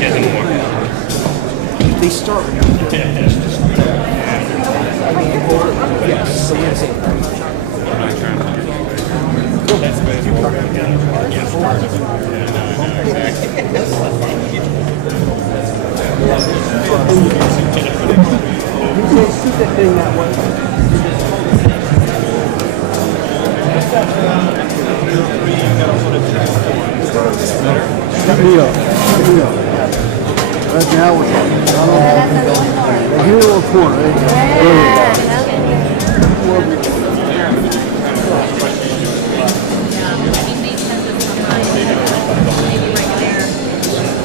Get them more. They start with yes, so yes. That's bad. Shoot that thing that way. Let me up. Right now we're talking. Here a little corner. Right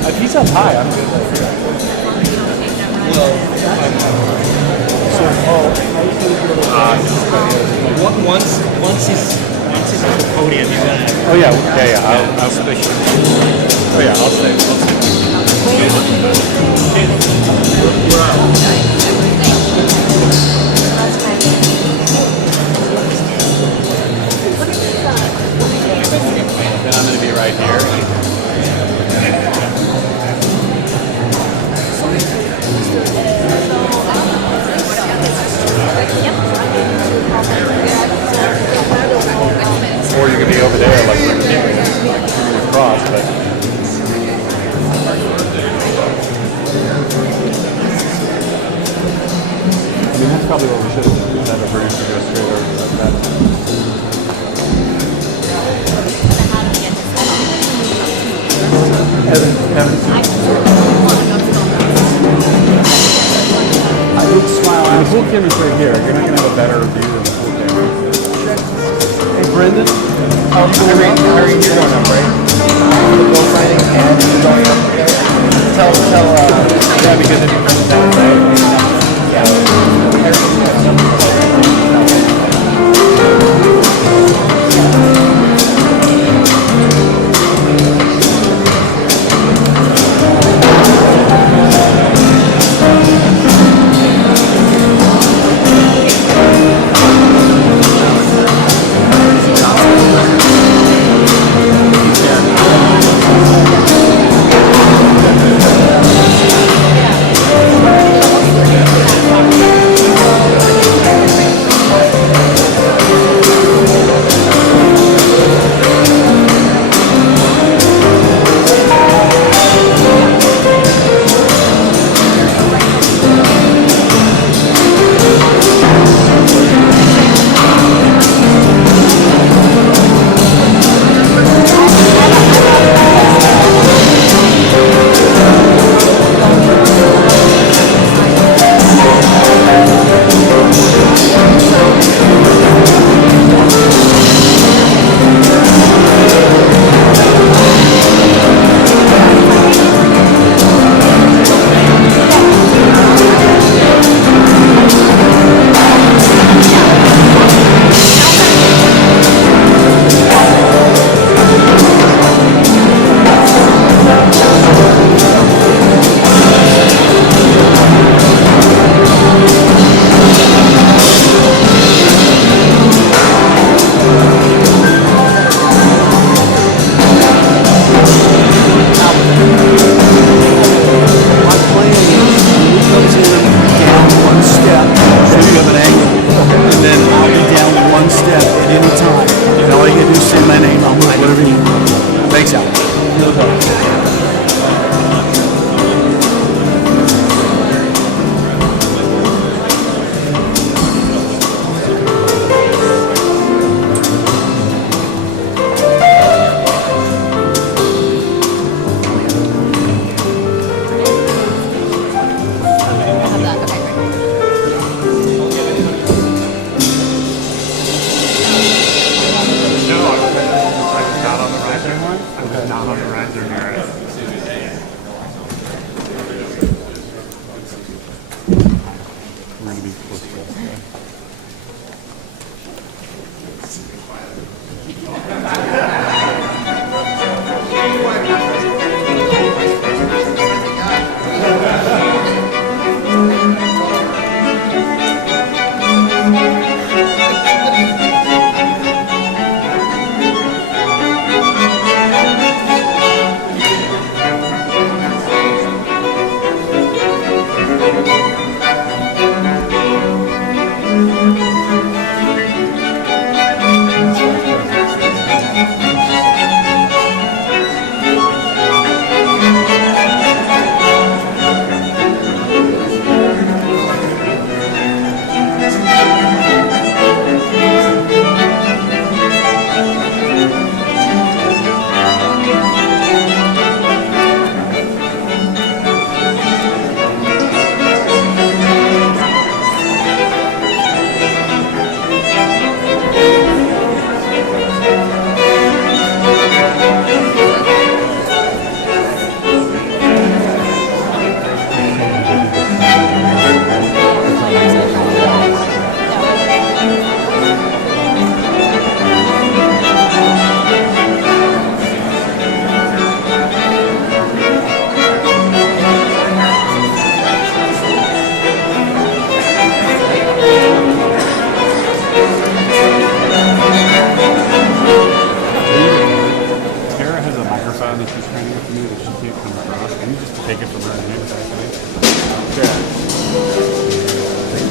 If he's up high, I'm good. Once he's at the podium, you're gonna. Oh yeah. I'll switch. Oh yeah, I'll stay. Then I'm gonna be right here. Or you could be over there, like across, but. I mean, that's probably what we should have done. Have a producer go straight over like that. Evan. I did smile. The pool camera's right here. You're not going to have a better view than the pool camera. Hey, Brendan. Harry, you're going up, right? Go fighting and going up together. Tell. Yeah, because if you come down, right? line that she's trying to get from me that she can't come across. Can you just take it from her and hand it back to me? Sure. Thank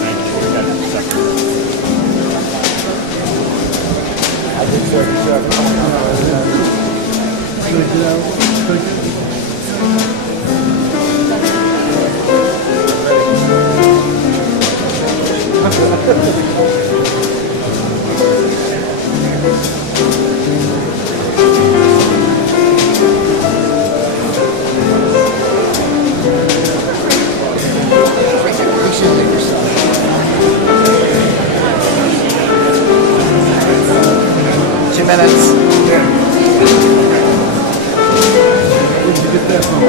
you. We got it in a second. I think we should take yourself. 2 minutes. Where did you get that from?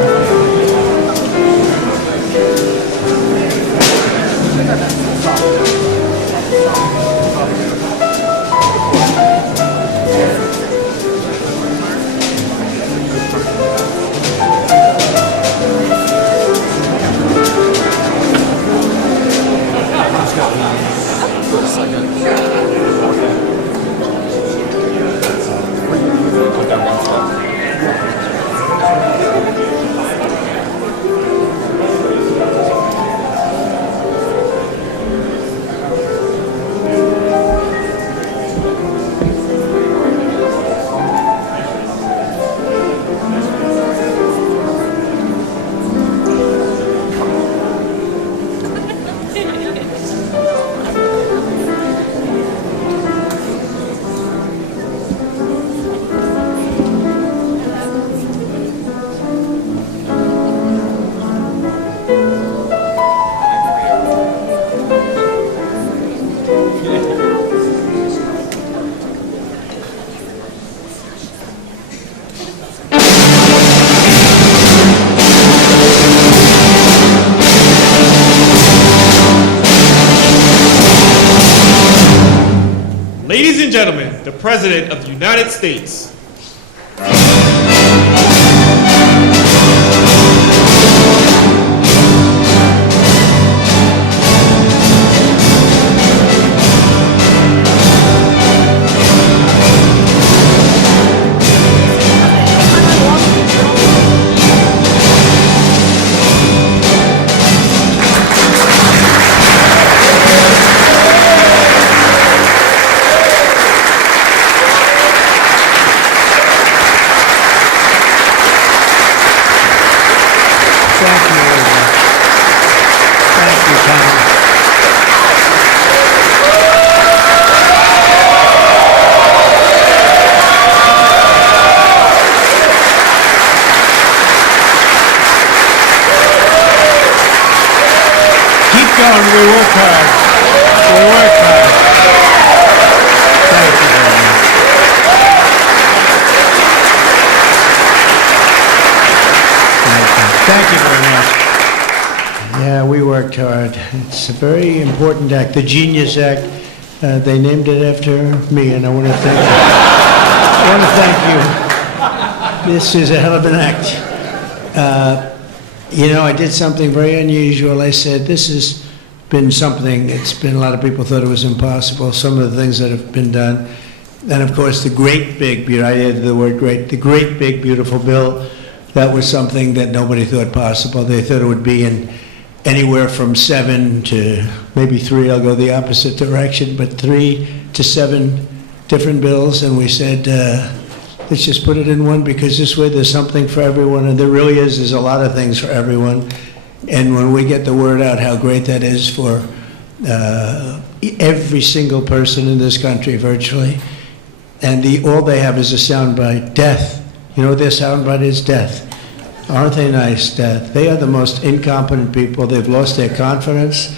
Ladies and gentlemen, the President of the United States. We work hard. We work hard. Thank you very much. Thank you very much. Yeah, we worked hard. It's a very important act, the Genius Act. They named it after me, and I want to thank you. This is a hell of an act. You know, I did something very unusual. I said, this has been something, it's been, a lot of people thought it was impossible, some of the things that have been done. And of course, the great big, I added the word great, the great big beautiful bill, that was something that nobody thought possible. They thought it would be in anywhere from 7 to maybe 3, I'll go the opposite direction, but 3 to 7 different bills. And we said, let's just put it in one, because this way there's something for everyone, and there really is. There's a lot of things for everyone. And when we get the word out how great that is for every single person in this country, virtually, and all they have is a soundbite, death. You know what their soundbite is? Death. Aren't they nice? Death. They are the most incompetent people. They've lost their confidence.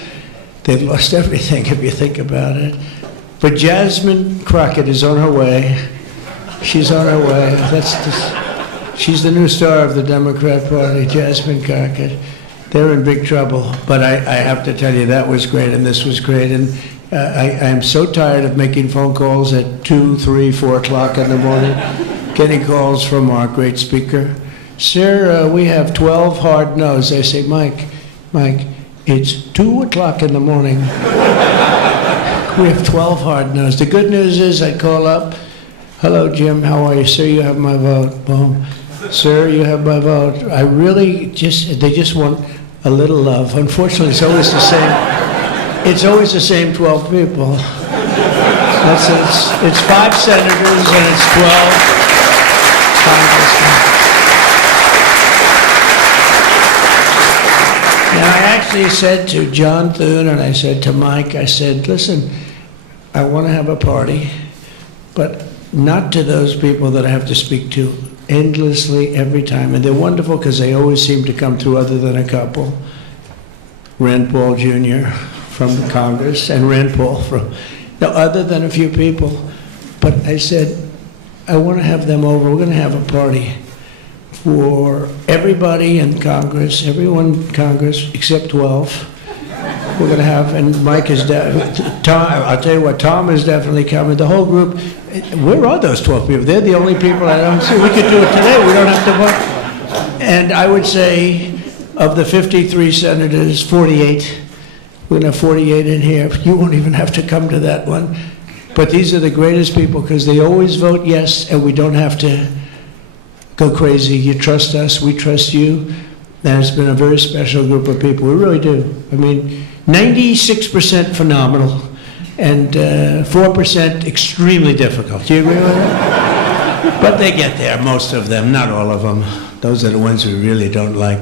They've lost everything, if you think about it. But Jasmine Crockett is on her way. She's on her way. She's the new star of the Democrat Party, Jasmine Crockett. They're in big trouble. But I have to tell you, that was great, and this was great. And I am so tired of making phone calls at 2, 3, 4 o'clock in the morning, getting calls from our great speaker. Sir, we have 12 hard no's. I say, Mike, it's 2 o'clock in the morning. We have 12 hard no's. The good news is I call up, hello, Jim, how are you? Sir, you have my vote. Boom. Sir, you have my vote. I really they just want a little love. Unfortunately, it's always the same. It's always the same 12 people. It's 5 senators and it's 12 congressmen. And I actually said to John Thune and I said to Mike, I said, listen, I want to have a party, but not to those people that I have to speak to endlessly every time. And they're wonderful because they always seem to come through other than a couple. Rand Paul Jr. from Congress and Rand Paul from, no, other than a few people. But I said, I want to have them over. We're going to have a party for everybody in Congress, everyone in Congress except 12. We're going to have, and Mike is, Tom, I'll tell you what, Tom is definitely coming. The whole group, where are those 12 people? They're the only people I don't see. We could do it today. We don't have to vote. And I would say of the 53 senators, 48, we're going to have 48 in here. You won't even have to come to that one. But these are the greatest people because they always vote yes, and we don't have to go crazy. You trust us, we trust you. And it's been a very special group of people. We really do. I mean, 96% phenomenal and 4% extremely difficult. Do you agree with that? But they get there, most of them, not all of them. Those are the ones we really don't like.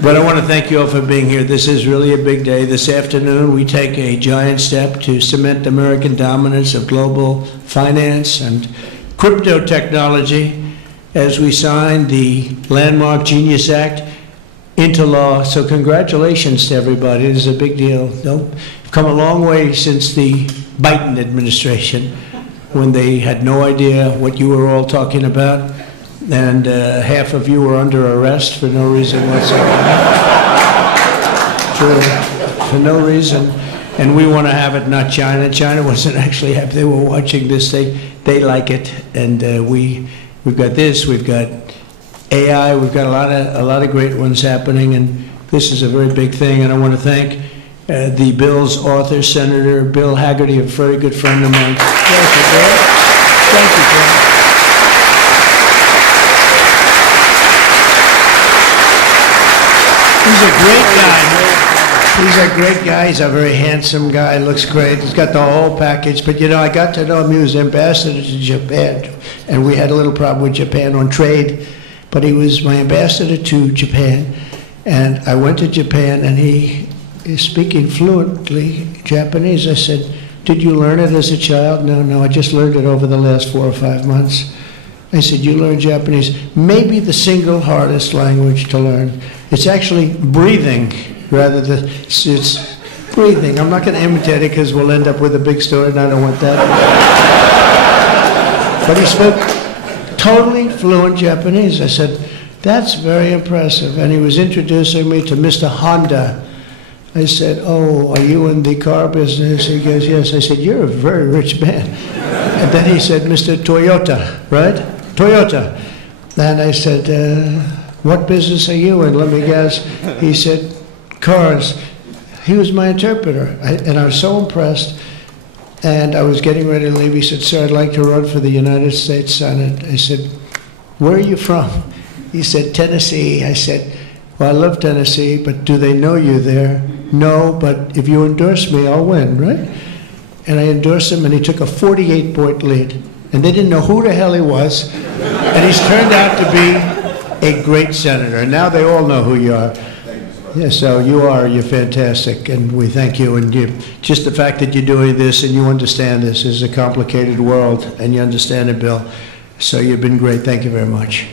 But I want to thank you all for being here. This is really a big day. This afternoon, we take a giant step to cement American dominance of global finance and crypto technology as we sign the landmark Genius Act into law. So congratulations to everybody. It is a big deal. We've come a long way since the Biden administration when they had no idea what you were all talking about. And half of you were under arrest for no reason whatsoever. For no reason. And we want to have it, not China. China wasn't actually happy. They were watching this. They like it. And we've got this. We've got AI. We've got a lot of great ones happening. And this is a very big thing. And I want to thank the bill's author, Senator Bill Hagerty, a very good friend of mine. Thank you, Bill. Thank you, Bill. He's a great guy. He's a great guy. He's a very handsome guy. Looks great. He's got the whole package. But, you know, I got to know him. He was ambassador to Japan. And we had a little problem with Japan on trade. But he was my ambassador to Japan. And I went to Japan, and he is speaking fluently Japanese. I said, did you learn it as a child? No, I just learned it over the last 4 or 5 months. I said, you learned Japanese. Maybe the single hardest language to learn. It's actually breathing rather than, it's breathing. I'm not going to imitate it because we'll end up with a big story and I don't want that. But he spoke totally fluent Japanese. I said, that's very impressive. And he was introducing me to Mr. Honda. I said, oh, are you in the car business? He goes, yes. I said, you're a very rich man. And then he said, Mr. Toyota, right? Toyota. And I said, what business are you in? Let me guess. He said, cars. He was my interpreter. And I was so impressed. And I was getting ready to leave. He said, sir, I'd like to run for the United States Senate. I said, where are you from? He said, Tennessee. I said, well, I love Tennessee, but do they know you there? No, but if you endorse me, I'll win, right? And I endorsed him, and he took a 48-point lead. And they didn't know who the hell he was. And he's turned out to be a great senator. And now they all know who you are. Yeah, so you're fantastic, and we thank you. And just the fact that you're doing this and you understand this is a complicated world, and you understand it, Bill. So you've been great. Thank you very much.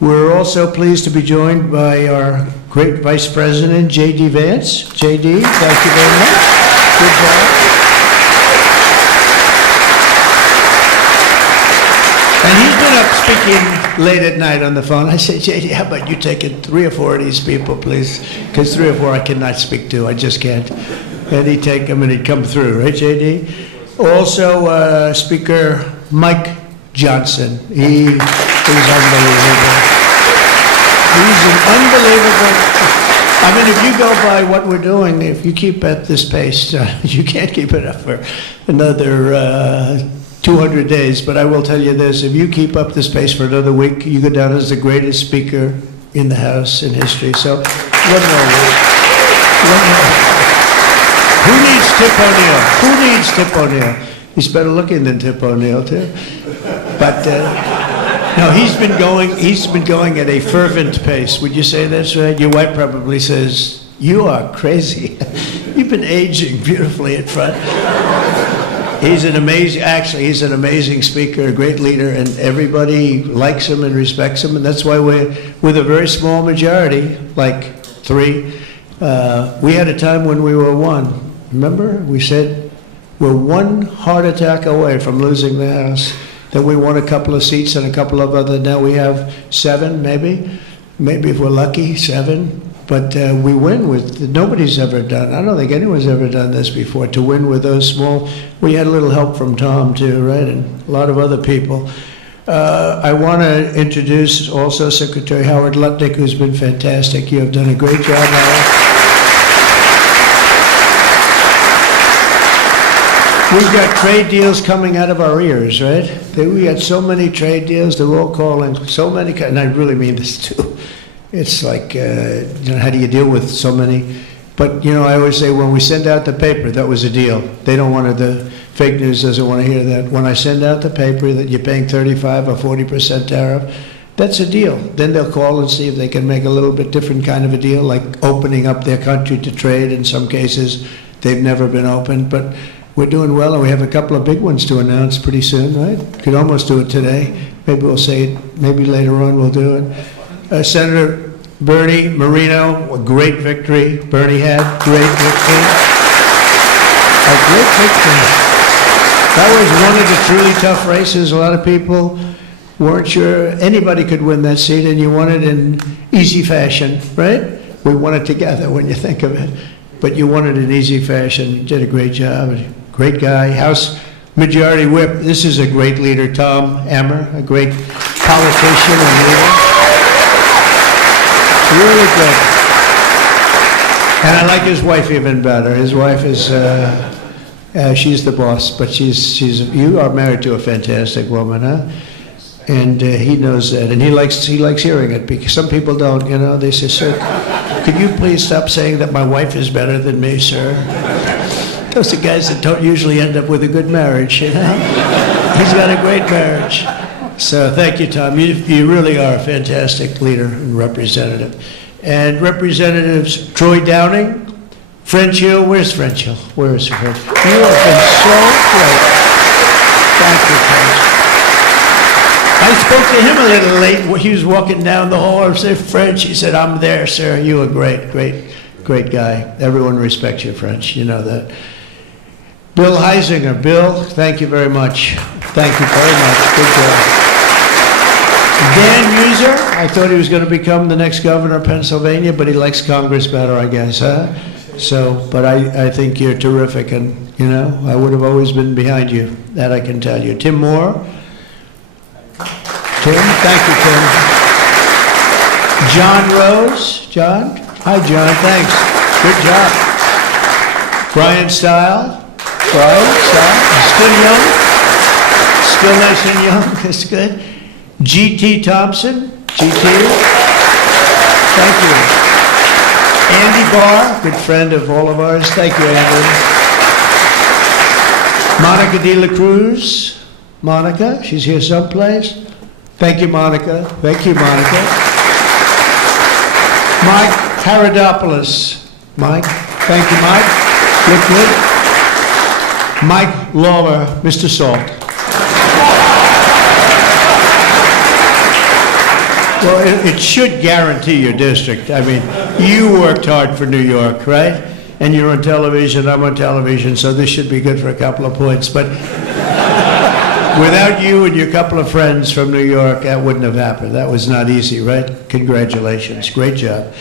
We're also pleased to be joined by our great Vice President, J.D. Vance. J.D., thank you very much. Good job. And he's been up speaking late at night on the phone. I said, J.D., how about you taking 3 or 4 of these people, please? Because 3 or 4 I cannot speak to. I just can't. And he'd take them and he'd come through, right, J.D.? Also, Speaker Mike Johnson. He is unbelievable. He's an I mean, if you go by what we're doing, if you keep at this pace, you can't keep it up for another 200 days. But I will tell you this, if you keep up this pace for another week, you go down as the greatest speaker in the House in history. So, one more week. Who needs Tip O'Neill? Who needs Tip O'Neill? He's better looking than Tip O'Neill, too. But, no, he's been going at a fervent pace. Would you say that's right? Your wife probably says, you are crazy. You've been aging beautifully in front. He's an amazing speaker, a great leader, and everybody likes him and respects him, and that's why we're with a very small majority, like 3. We had a time when we were 1. Remember? We said we're 1 heart attack away from losing the House. Then we won a couple of seats and a couple of other, now we have 7 maybe if we're lucky, 7. But we win with, nobody's ever done, I don't think anyone's ever done this before, to win with those small. We had a little help from Tom too, right, and a lot of other people. I want to introduce also Secretary Howard Lutnick, who's been fantastic. You have done a great job, Howard. We've got trade deals coming out of our ears, right? We got so many trade deals, they're all calling, so many, and I really mean this too. It's like, how do you deal with so many? But, I always say when we send out the paper, that was a deal. They don't want the fake news doesn't want to hear that. When I send out the paper that you're paying 35 or 40% tariff, that's a deal. Then they'll call and see if they can make a little bit different kind of a deal, like opening up their country to trade. In some cases, they've never been opened, but we're doing well, and we have a couple of big ones to announce pretty soon, right? Could almost do it today. Maybe we'll say it, maybe later on we'll do it. Senator Bernie Moreno, a great victory. Bernie had great victory. A great victory. That was one of the truly tough races. A lot of people weren't sure anybody could win that seat, and you won it in easy fashion, right? We won it together when you think of it. But you won it in easy fashion. You did a great job. Great guy. House Majority Whip. This is a great leader, Tom Emmer, a great politician and leader. Really good. And I like his wife even better. His wife is, she's the boss, but you are married to a fantastic woman, huh? And he knows that, and he likes hearing it, because some people don't, they say, sir, could you please stop saying that my wife is better than me, sir? Those are guys that don't usually end up with a good marriage, He's got a great marriage. So thank you, Tom. You really are a fantastic leader and representative. And Representatives Troy Downing, French Hill, where's French Hill? Where is French? You have been so great. Thank you, French. I spoke to him a little late. He was walking down the hall. I said, French. He said, I'm there, sir. You are great, great guy. Everyone respects you, French. You know that. Bill Heisinger. Bill, thank you very much. Thank you very much. Good job. Dan Muser, I thought he was going to become the next governor of Pennsylvania, but he likes Congress better, I guess, huh? So, but I think you're terrific, and, I would have always been behind you. That I can tell you. Tim Moore. Tim, thank you, Tim. John Rose. John? Hi, John, thanks. Good job. Brian Stile. Brian Stile. Still young. Still nice and young. That's good. G.T. Thompson. G.T. Thank you. Andy Barr, good friend of all of ours. Thank you, Andy. Monica De La Cruz. Monica, she's here someplace. Thank you, Monica. Thank you, Monica. Mike Paradopoulos. Mike, thank you, Mike. Look good. Mike Lawler, Mr. Salt. Well, it should guarantee your district. I mean, you worked hard for New York, right? And you're on television, I'm on television, so this should be good for a couple of points. But without you and your couple of friends from New York, that wouldn't have happened. That was not easy, right? Congratulations. Great job.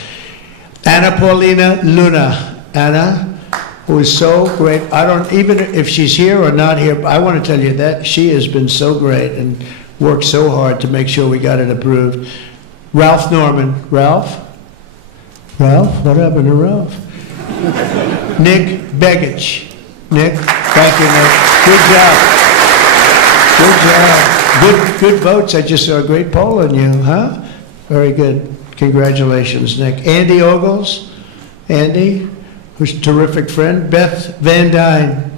Anna Paulina Luna. Anna, who is so great. I don't, even if she's here or not here, I want to tell you that she has been so great and worked so hard to make sure we got it approved. Ralph Norman. Ralph? Ralph? What happened to Ralph? Nick Begich. Nick, thank you, Nick. Good job. Good job. Good votes. I just saw a great poll on you, huh? Very good. Congratulations, Nick. Andy Ogles. Andy, who's a terrific friend. Beth Van Dyne.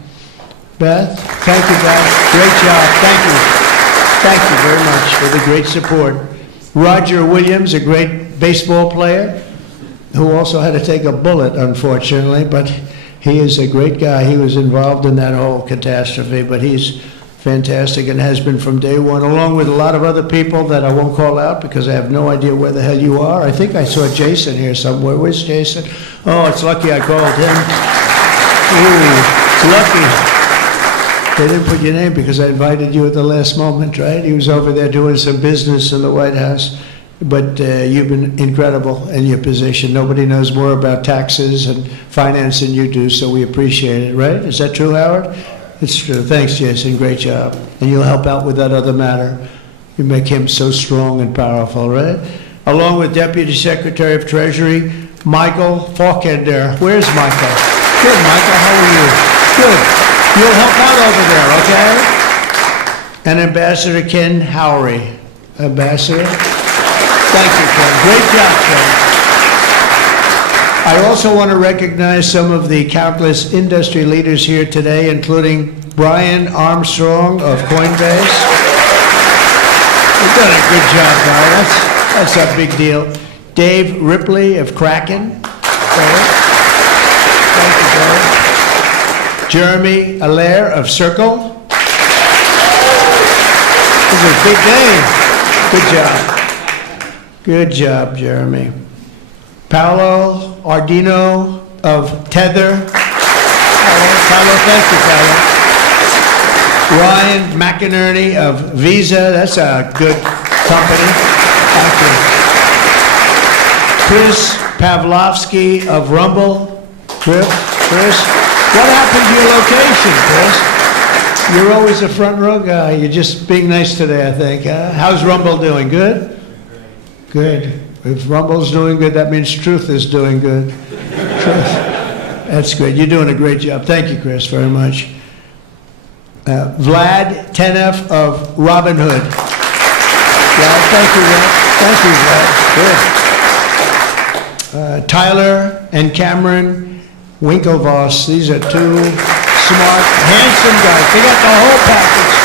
Beth, thank you, Beth. Great job. Thank you. Thank you very much for the great support. Roger Williams, a great baseball player, who also had to take a bullet, unfortunately, but he is a great guy. He was involved in that whole catastrophe, but he's fantastic and has been from day one, along with a lot of other people that I won't call out because I have no idea where the hell you are. I think I saw Jason here somewhere. Where's Jason? Oh, it's lucky I called him. Ooh, lucky. They didn't put your name because I invited you at the last moment, right? He was over there doing some business in the White House. But you've been incredible in your position. Nobody knows more about taxes and finance than you do, so we appreciate it, right? Is that true, Howard? It's true. Thanks, Jason. Great job. And you'll help out with that other matter. You make him so strong and powerful, right? Along with Deputy Secretary of Treasury, Michael Faulkender. Where's Michael? Good, Michael. How are you? Good. You'll help out over there, okay? And Ambassador Ken Howry. Ambassador? Thank you, Ken. Great job, Ken. I also want to recognize some of the countless industry leaders here today, including Brian Armstrong of Coinbase. You've done a good job, guy. That's a big deal. Dave Ripley of Kraken. Thank you, Dave. Jeremy Allaire of Circle. This is a big name. Good job. Good job, Jeremy. Paolo Ardino of Tether. Paolo, thank you, Paolo. Ryan McInerney of Visa. That's a good company. Thank you. Chris Pavlovsky of Rumble. Chris, what happened to your location, Chris? You're always a front row guy. You're just being nice today, I think. How's Rumble doing? Good? Good. If Rumble's doing good, that means Truth is doing good. That's good. You're doing a great job. Thank you, Chris, very much. Vlad Tenev of Robinhood. Vlad, thank you, Vlad. Thank you, Vlad. Good. Tyler and Cameron Winklevoss. These are two smart, handsome guys. They got the whole package.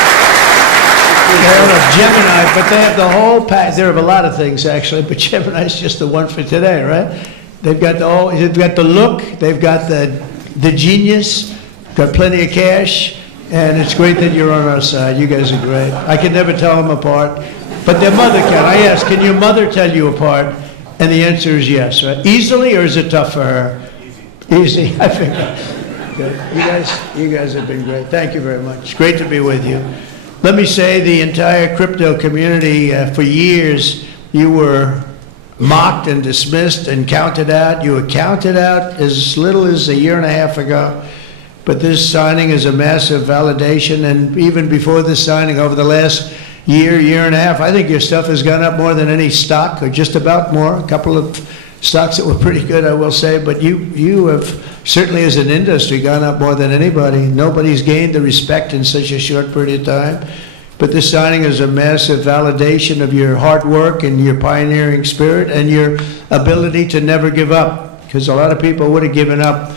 They're out of Gemini, but they have the whole package. There are a lot of things, actually, but Gemini's just the one for today, right? They've got the look, they've got the genius, got plenty of cash, and it's great that you're on our side. You guys are great. I can never tell them apart, but their mother can. I asked, can your mother tell you apart? And the answer is yes, right? Easily, or is it tough for her? Easy, I figure. Good. You guys have been great. Thank you very much. Great to be with you. Let me say the entire crypto community, for years, you were mocked and dismissed and counted out. You were counted out as little as a year and a half ago. But this signing is a massive validation. And even before this signing, over the last year and a half, I think your stuff has gone up more than any stock, or just about more. A couple of stocks that were pretty good, I will say. But you have certainly, as an industry, gone up more than anybody. Nobody's gained the respect in such a short period of time. But this signing is a massive validation of your hard work and your pioneering spirit and your ability to never give up, because a lot of people would have given up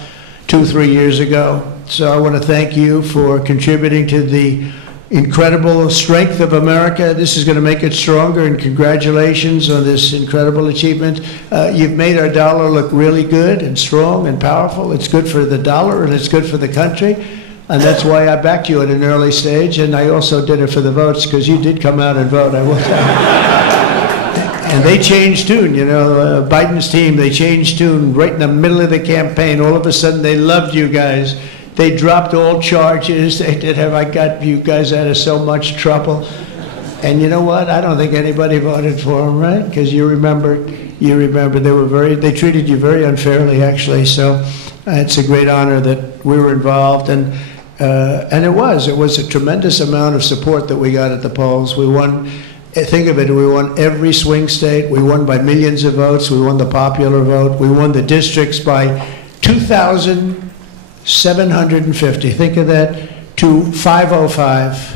2-3 years ago. So I want to thank you for contributing to the incredible strength of America. This is going to make it stronger, and congratulations on this incredible achievement. You've made our dollar look really good and strong and powerful. It's good for the dollar and it's good for the country. And that's why I backed you at an early stage, and I also did it for the votes, because you did come out and vote, I will tell you. And they changed tune, you know, Biden's team, they changed tune right in the middle of the campaign. All of a sudden, they loved you guys. They dropped all charges. They did have, I got you guys out of so much trouble. And you know what? I don't think anybody voted for them, right? Because you remember, they treated you very unfairly, actually. So it's a great honor that we were involved. And it was a tremendous amount of support that we got at the polls. We won think of it, we won every swing state. We won by millions of votes. We won the popular vote. We won the districts by 2,750. Think of that, to 505.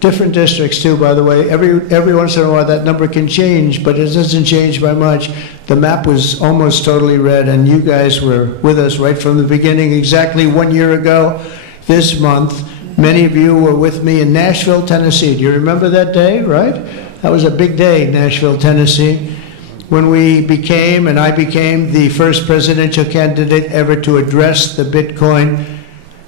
Different districts too, by the way. Every once in a while that number can change, but it doesn't change by much. The map was almost totally red, and you guys were with us right from the beginning. Exactly 1 year ago this month, many of you were with me in Nashville, Tennessee. Do you remember that day, right? That was a big day, Nashville, Tennessee, when we became, and I became, the first presidential candidate ever to address the Bitcoin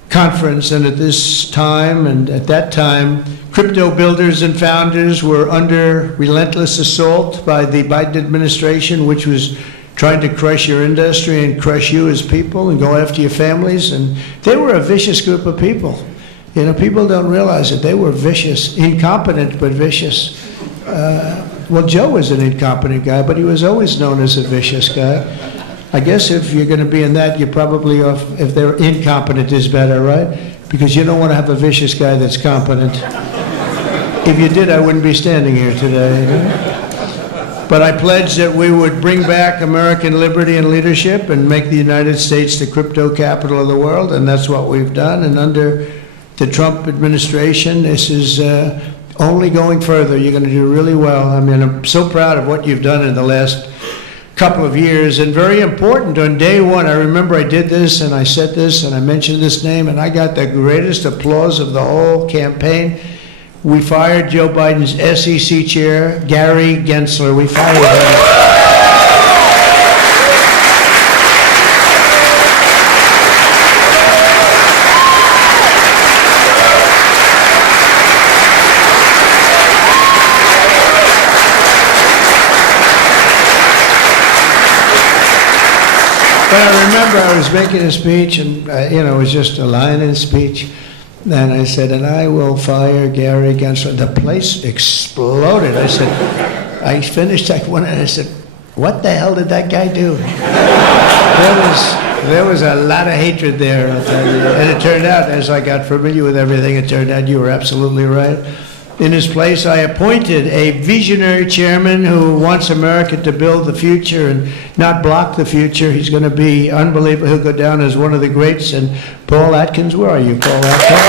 conference. And at this time, and at that time, crypto builders and founders were under relentless assault by the Biden administration, which was trying to crush your industry and crush you as people and go after your families. And they were a vicious group of people. You know, people don't realize it. They were vicious, incompetent, but vicious. Well, Joe was an incompetent guy, but he was always known as a vicious guy. I guess if you're going to be in that, you're probably off, if they're incompetent is better, right? Because you don't want to have a vicious guy that's competent. If you did, I wouldn't be standing here today. You know? But I pledged that we would bring back American liberty and leadership and make the United States the crypto capital of the world, and that's what we've done. And under the Trump administration, this is only going further. You're going to do really well. I mean, I'm so proud of what you've done in the last couple of years, and very important. On day one, I remember I did this, and I said this, and I mentioned this name, and I got the greatest applause of the whole campaign. We fired Joe Biden's SEC chair, Gary Gensler. We fired him. But I remember I was making a speech, and it was just a line in a speech. And I said, and I will fire Gary Gensler. The place exploded. I said, I finished that one, and I said, what the hell did that guy do? There was a lot of hatred there, I'll tell you. And it turned out, as I got familiar with everything, it turned out you were absolutely right. In his place, I appointed a visionary chairman who wants America to build the future and not block the future. He's going to be unbelievable. He'll go down as one of the greats. And Paul Atkins, where are you, Paul Atkins?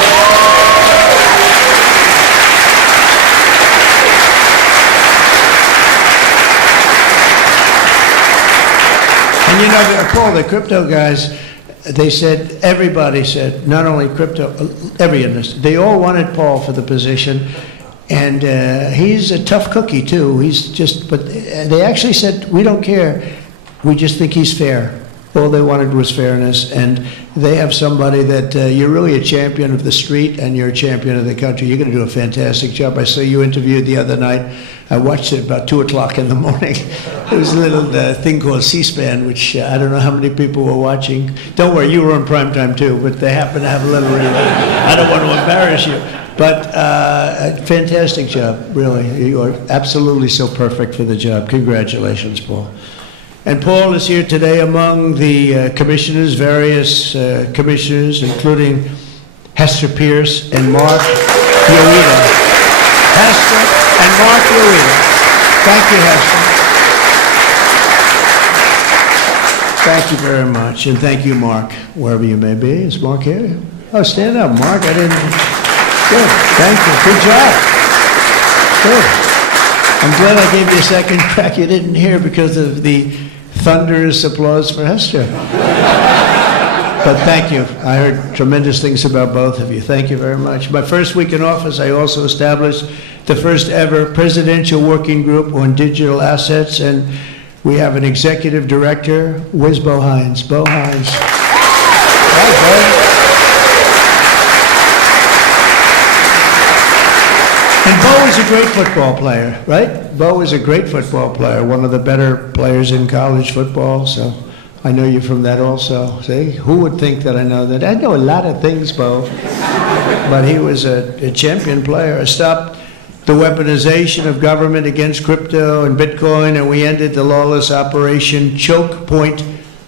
And you know, Paul, the crypto guys, they said, everybody said, not only crypto, every industry, they all wanted Paul for the position. And he's a tough cookie, too. He's just, but they actually said, we don't care. We just think he's fair. All they wanted was fairness. And they have somebody that you're really a champion of the street, and you're a champion of the country. You're going to do a fantastic job. I saw you interviewed the other night. I watched it about 2 o'clock in the morning. There was a little thing called C-SPAN, which I don't know how many people were watching. Don't worry, you were on primetime, too, but they happen to have a little, I don't want to embarrass you. But a fantastic job, really. You are absolutely so perfect for the job. Congratulations, Paul. And Paul is here today among the commissioners, various commissioners, including Hester Pierce and Mark Urita. Hester and Mark Urita. Thank you, Hester. Thank you very much. And thank you, Mark, wherever you may be. Is Mark here? Oh, stand up, Mark. I didn't... Good, thank you. Good job. Good. I'm glad I gave you a second crack you didn't hear because of the thunderous applause for Hester. But thank you. I heard tremendous things about both of you. Thank you very much. My first week in office, I also established the first ever presidential working group on digital assets, and we have an executive director. Where's Bo Hines? Bo Hines. Hi, Bo. And Bo is a great football player, right? Bo is a great football player, one of the better players in college football, so I know you from that also. See, who would think that I know that? I know a lot of things, Bo, but he was a champion player. I stopped the weaponization of government against crypto and Bitcoin, and we ended the lawless operation Choke Point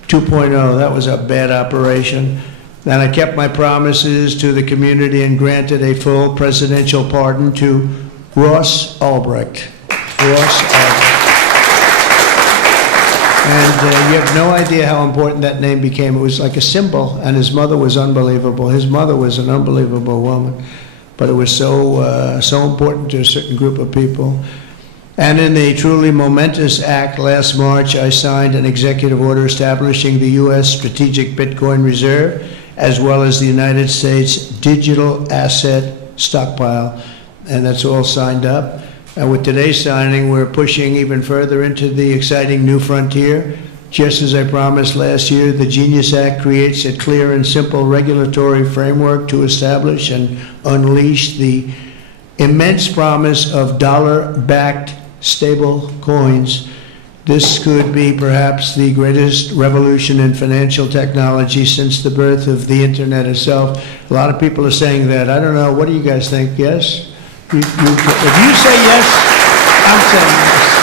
2.0. That was a bad operation. And I kept my promises to the community and granted a full presidential pardon to Ross Ulbricht. Ross Ulbricht. And you have no idea how important that name became. It was like a symbol, and his mother was unbelievable. His mother was an unbelievable woman, but it was so important to a certain group of people. And in a truly momentous act last March, I signed an executive order establishing the U.S. Strategic Bitcoin Reserve, as well as the United States Digital Asset Stockpile, and that's all signed up. And with today's signing, we're pushing even further into the exciting new frontier. Just as I promised last year, the Genius Act creates a clear and simple regulatory framework to establish and unleash the immense promise of dollar-backed stable coins. This could be perhaps the greatest revolution in financial technology since the birth of the internet itself. A lot of people are saying that. I don't know. What do you guys think? Yes? If you say yes, I'm saying yes.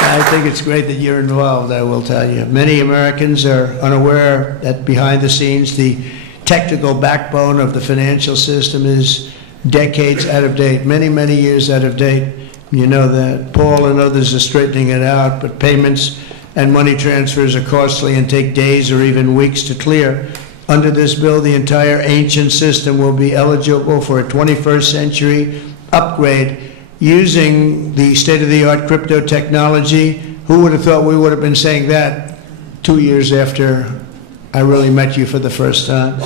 I think it's great that you're involved, I will tell you. Many Americans are unaware that behind the scenes, the technical backbone of the financial system is decades out of date, many, many years out of date. You know that. Paul and others are straightening it out, but payments and money transfers are costly and take days or even weeks to clear. Under this bill, the entire ancient system will be eligible for a 21st century upgrade using the state-of-the-art crypto technology. Who would have thought we would have been saying that 2 years after I really met you for the first time?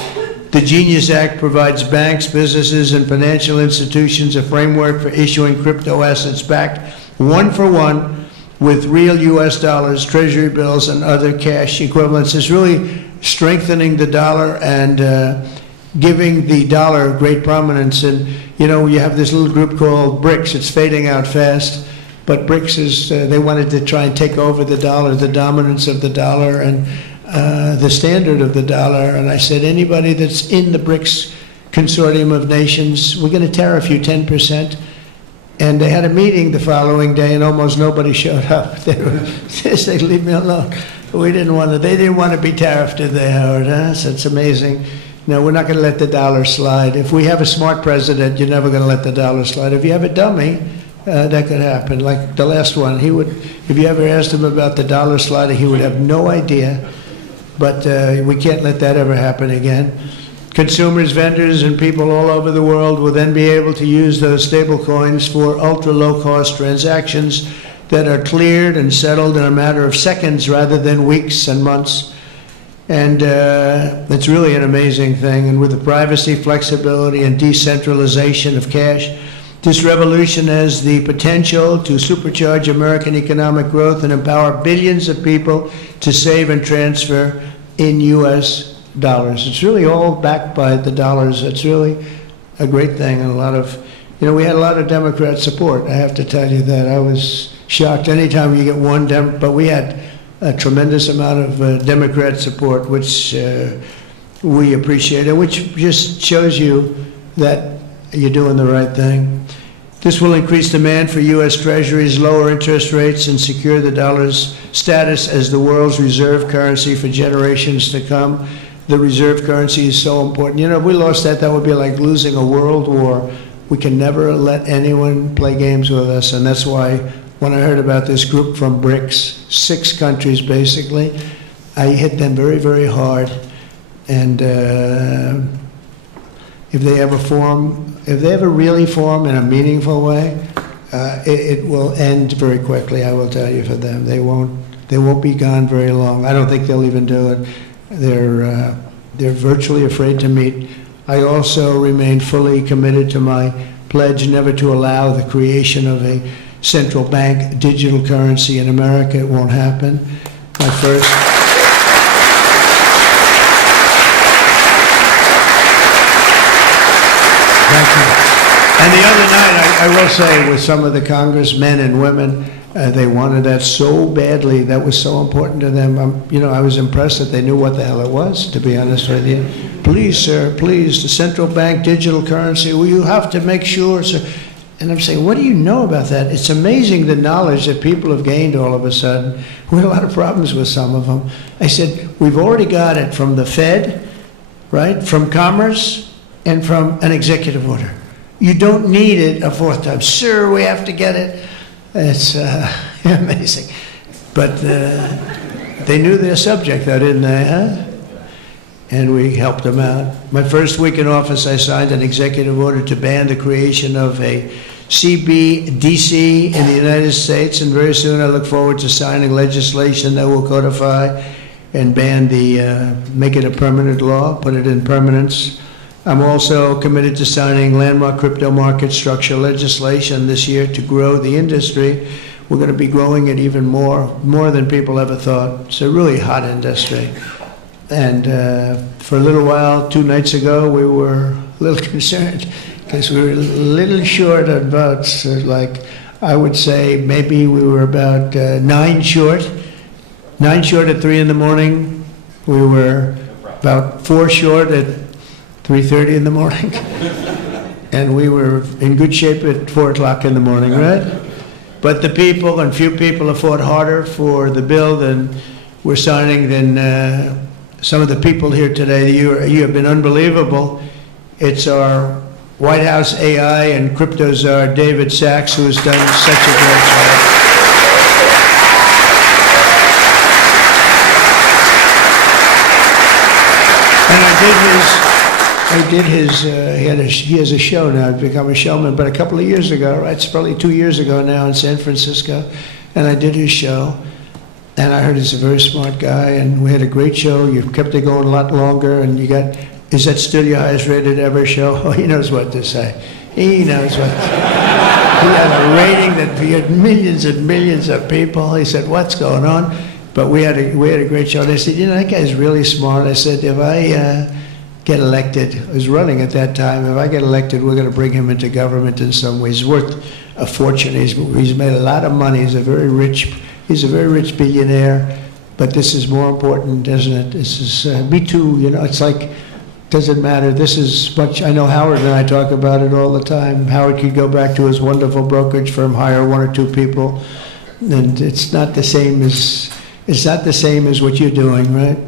The Genius Act provides banks, businesses, and financial institutions a framework for issuing crypto assets backed one-for-one with real U.S. dollars, treasury bills, and other cash equivalents. It's really strengthening the dollar and giving the dollar great prominence. And, you know, you have this little group called BRICS. It's fading out fast. But BRICS is, they wanted to try and take over the dollar, the dominance of the dollar, and the standard of the dollar. And I said, anybody that's in the BRICS consortium of nations, we're going to tariff you 10%. And they had a meeting the following day, and almost nobody showed up. They said, leave me alone. We didn't want to, they didn't want to be tariffed, did they, Howard? Huh? So it's amazing. No, we're not going to let the dollar slide. If we have a smart president, you're never going to let the dollar slide. If you have a dummy, that could happen. Like the last one, he would, if you ever asked him about the dollar sliding, he would have no idea. But we can't let that ever happen again. Consumers, vendors, and people all over the world will then be able to use those stable coins for ultra-low-cost transactions that are cleared and settled in a matter of seconds rather than weeks and months. And it's really an amazing thing. And with the privacy, flexibility, and decentralization of cash, this revolution has the potential to supercharge American economic growth and empower billions of people to save and transfer in U.S. dollars. It's really all backed by the dollars. It's really a great thing. And a lot of, you know, we had a lot of Democrat support. I have to tell you that. I was shocked anytime you get one but we had a tremendous amount of Democrat support, which we appreciate, and which just shows you that you're doing the right thing. This will increase demand for U.S. Treasuries, lower interest rates, and secure the dollar's status as the world's reserve currency for generations to come. The reserve currency is so important. You know, if we lost that, that would be like losing a world war. We can never let anyone play games with us, and that's why when I heard about this group from BRICS, 6 countries basically, I hit them very, very hard. And if they ever really form in a meaningful way, it will end very quickly, I will tell you, for them. They won't be gone very long. I don't think they'll even do it. They're virtually afraid to meet. I also remain fully committed to my pledge never to allow the creation of a central bank digital currency in America. It won't happen. My first. Thank you. And the other night, I will say, with some of the congressmen and women, they wanted that so badly. That was so important to them. You know, I was impressed that they knew what the hell it was, to be honest with you. Please, sir, please, the central bank digital currency, well, you have to make sure, sir. And I'm saying, what do you know about that? It's amazing the knowledge that people have gained all of a sudden. We had a lot of problems with some of them. I said, we've already got it from the Fed, right, from Commerce, and from an executive order. You don't need it a fourth time. Sir, we have to get it. It's amazing. But they knew their subject, though, didn't they, huh? And we helped them out. My first week in office, I signed an executive order to ban the creation of a CBDC in the United States, and very soon I look forward to signing legislation that will codify and ban make it a permanent law, put it in permanence. I'm also committed to signing landmark crypto market structure legislation this year to grow the industry. We're going to be growing it even more than people ever thought. It's a really hot industry. And for a little while, 2 nights ago, we were a little concerned because we were a little short on votes. Like, I would say maybe we were about 9 short. 9 short at 3 in the morning. We were about 4 short at 3:30 in the morning. And we were in good shape at 4 o'clock in the morning, right? But the people, and few people have fought harder for the bill than we're signing than some of the people here today. You have been unbelievable. It's our White House AI and crypto czar, David Sachs, who has done such a great job. And he has a show now, I've become a showman, but a couple of years ago, right, it's probably 2 years ago now in San Francisco, and I did his show, and I heard he's a very smart guy, and we had a great show. You kept it going a lot longer, and is that still your highest rated ever show? Oh, he knows what to say. He knows what to say. He had a rating that he had millions and millions of people. He said, what's going on? But we had a great show. They said, that guy's really smart. I said, if I get elected, I was running at that time, if I get elected, we're going to bring him into government in some ways. He's worth a fortune. He's made a lot of money. He's a very rich billionaire. But this is more important, isn't it? This is, me too, it's like, doesn't matter. This is much, I know Howard and I talk about it all the time. Howard could go back to his wonderful brokerage firm, hire 1 or 2 people, and it's not the same as what you're doing, right?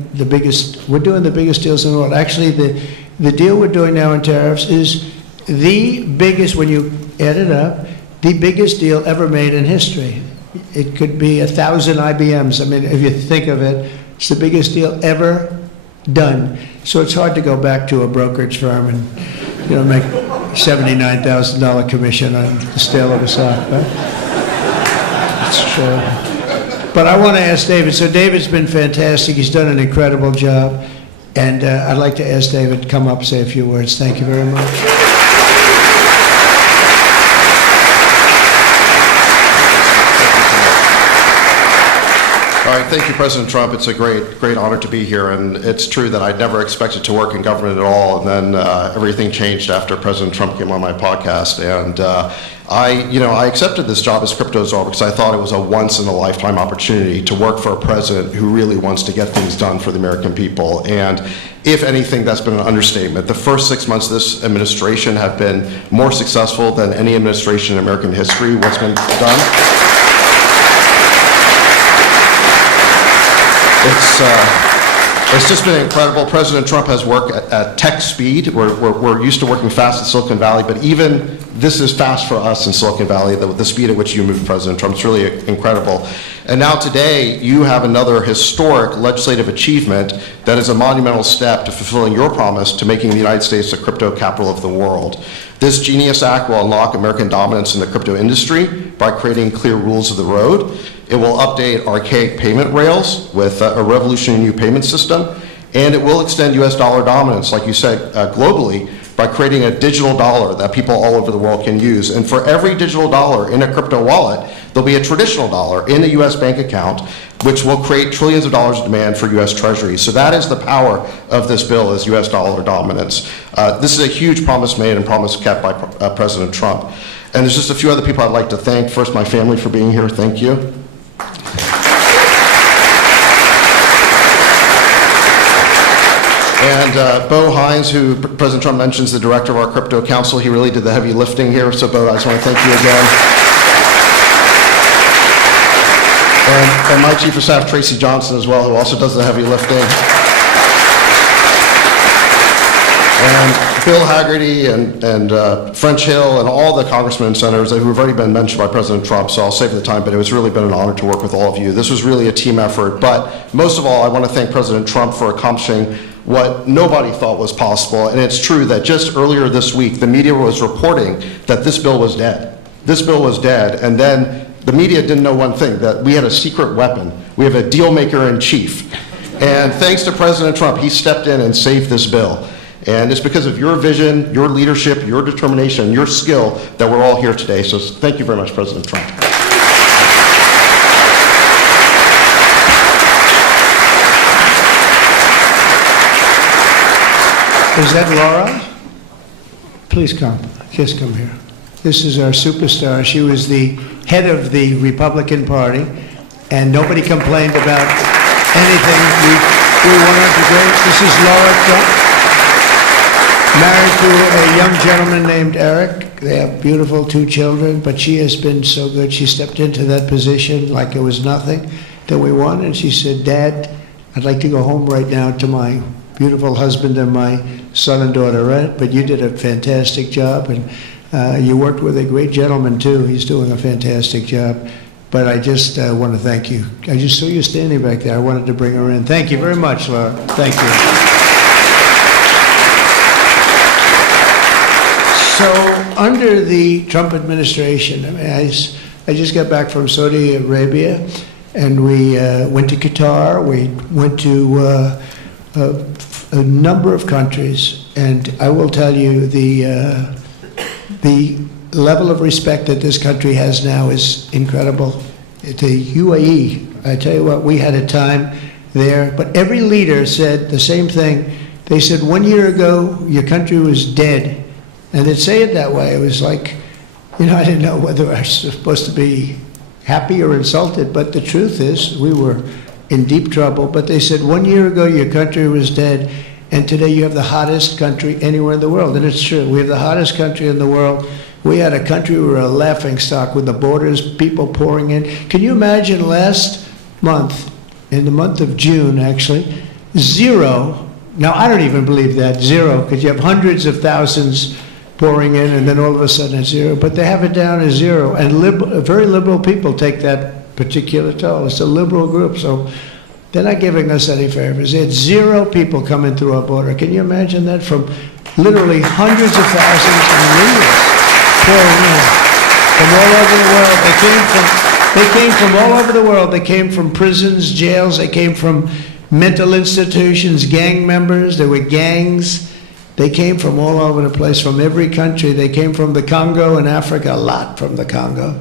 We're doing the biggest deals in the world. Actually, the deal we're doing now in tariffs is the biggest, when you add it up, the biggest deal ever made in history. It could be 1,000 IBMs. I mean, if you think of it, it's the biggest deal ever done. So it's hard to go back to a brokerage firm and, make $79,000 commission on the sale of a stock, right? It's true. But I want to ask David. So David's been fantastic. He's done an incredible job. And I'd like to ask David to come up, say a few words. Thank you very much. All right, thank you, President Trump. It's a great honor to be here, and it's true that I never expected to work in government at all, and then everything changed after President Trump came on my podcast, and I accepted this job as crypto czar because I thought it was a once-in-a-lifetime opportunity to work for a president who really wants to get things done for the American people, and if anything, that's been an understatement. The first 6 months of this administration have been more successful than any administration in American history. What's been done? It's just been incredible. President Trump has worked at tech speed. We're used to working fast in Silicon Valley, but even this is fast for us in Silicon Valley, the speed at which you move, President Trump. It's really incredible. And now today, you have another historic legislative achievement that is a monumental step to fulfilling your promise to making the United States the crypto capital of the world. This Genius Act will unlock American dominance in the crypto industry by creating clear rules of the road. It will update archaic payment rails with a revolutionary new payment system, and it will extend U.S. dollar dominance, like you said, globally, by creating a digital dollar that people all over the world can use. And for every digital dollar in a crypto wallet, there'll be a traditional dollar in a U.S. bank account, which will create trillions of dollars of demand for U.S. Treasuries. So that is the power of this bill, is U.S. dollar dominance. This is a huge promise made and promise kept by President Trump. And there's just a few other people I'd like to thank. First, my family for being here. Thank you. And Bo Hines, who President Trump mentions, the director of our crypto council, he really did the heavy lifting here. So Bo, I just want to thank you again. And my chief of staff, Tracy Johnson, as well, who also does the heavy lifting. And Bill Hagerty and French Hill and all the congressmen and senators who have already been mentioned by President Trump, so I'll save the time, but it's really been an honor to work with all of you. This was really a team effort, but most of all, I want to thank President Trump for accomplishing what nobody thought was possible, and it's true that just earlier this week, the media was reporting that this bill was dead. This bill was dead, and then the media didn't know one thing, that we had a secret weapon. We have a deal maker in chief. And thanks to President Trump, he stepped in and saved this bill. And it's because of your vision, your leadership, your determination, your skill that we're all here today. So thank you very much, President Trump. Is that Laura? Please come. Just come here. This is our superstar. She was the head of the Republican Party, and nobody complained about anything. We won her today. This is Laura Trump, married to a young gentleman named Eric. They have beautiful 2 children, but she has been so good. She stepped into that position like it was nothing that we won, and she said, "Dad, I'd like to go home right now to my beautiful husband and my son and daughter," right? But you did a fantastic job, and you worked with a great gentleman, too. He's doing a fantastic job. But I just want to thank you. I just saw you standing back there. I wanted to bring her in. Thank you very much, Laura. Thank you. So under the Trump administration, I mean, I just got back from Saudi Arabia, and we went to Qatar. We went to a number of countries, and I will tell you the level of respect that this country has now is incredible. The UAE, I tell you what, we had a time there, but every leader said the same thing. They said, 1 year ago, your country was dead. And they'd say it that way. It was like, you know, I didn't know whether I was supposed to be happy or insulted, but the truth is we were in deep trouble. But they said, 1 year ago, your country was dead, and today you have the hottest country anywhere in the world. And it's true. We have the hottest country in the world. We had a country, we were a laughingstock with the borders, people pouring in. Can you imagine last month, in the month of June, actually, 0. Now, I don't even believe that, 0, because you have hundreds of thousands pouring in, and then all of a sudden it's 0. But they have it down as 0. And very liberal people take that particular toll. It's a liberal group, so they're not giving us any favors. They had 0 people coming through our border. Can you imagine that? From literally hundreds of thousands and millions pouring in from all over the world. They came from all over the world. They came from prisons, jails. They came from mental institutions, gang members. There were gangs. They came from all over the place, from every country. They came from the Congo in Africa, a lot from the Congo.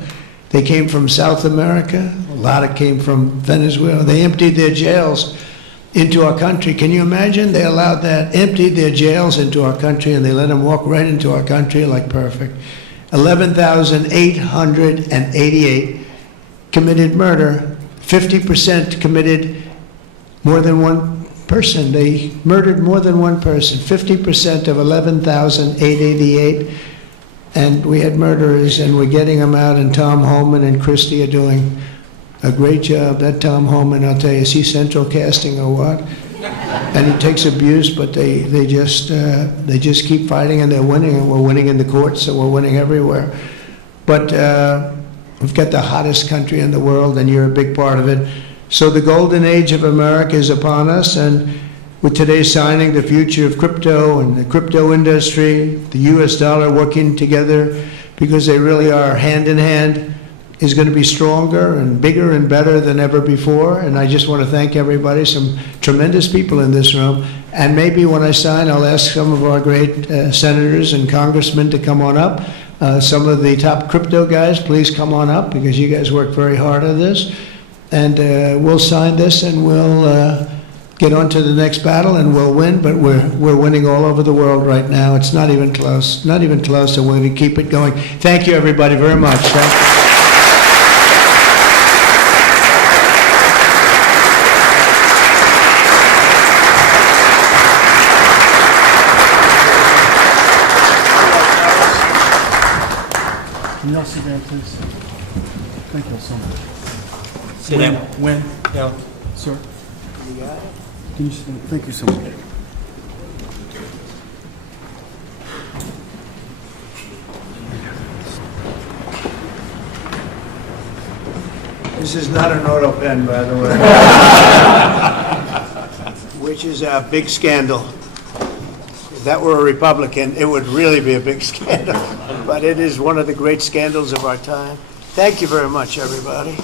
They came from South America. A lot came from Venezuela. They emptied their jails into our country. Can you imagine? They allowed that, emptied their jails into our country, and they let them walk right into our country like perfect. 11,888 committed murder. 50% committed more than one person. They murdered more than one person. 50% of 11,888. And we had murderers, and we're getting them out, and Tom Homan and Christie are doing a great job. That Tom Homan, I'll tell you, is he central casting or what? And he takes abuse, but they just keep fighting, and they're winning, and we're winning in the courts, so we're winning everywhere. But we've got the hottest country in the world, and you're a big part of it. So the golden age of America is upon us, and with today's signing, the future of crypto and the crypto industry, the US dollar working together, because they really are hand in hand, is going to be stronger and bigger and better than ever before. And I just want to thank everybody, some tremendous people in this room. And maybe when I sign, I'll ask some of our great senators and congressmen to come on up. Some of the top crypto guys, please come on up, because you guys work very hard on this. And we'll sign this, and we'll get on to the next battle, and we'll win. But we're winning all over the world right now. It's not even close, not even close, and we're going to keep it going. Thank you, everybody, very much. Thank you. Can you all sit down, please? Thank you all so much. Sit down. When? Yeah. Sir? Can you sit down? Thank you so much. This is not an auto pen, by the way. Which is a big scandal. If that were a Republican, it would really be a big scandal. But it is one of the great scandals of our time. Thank you very much, everybody.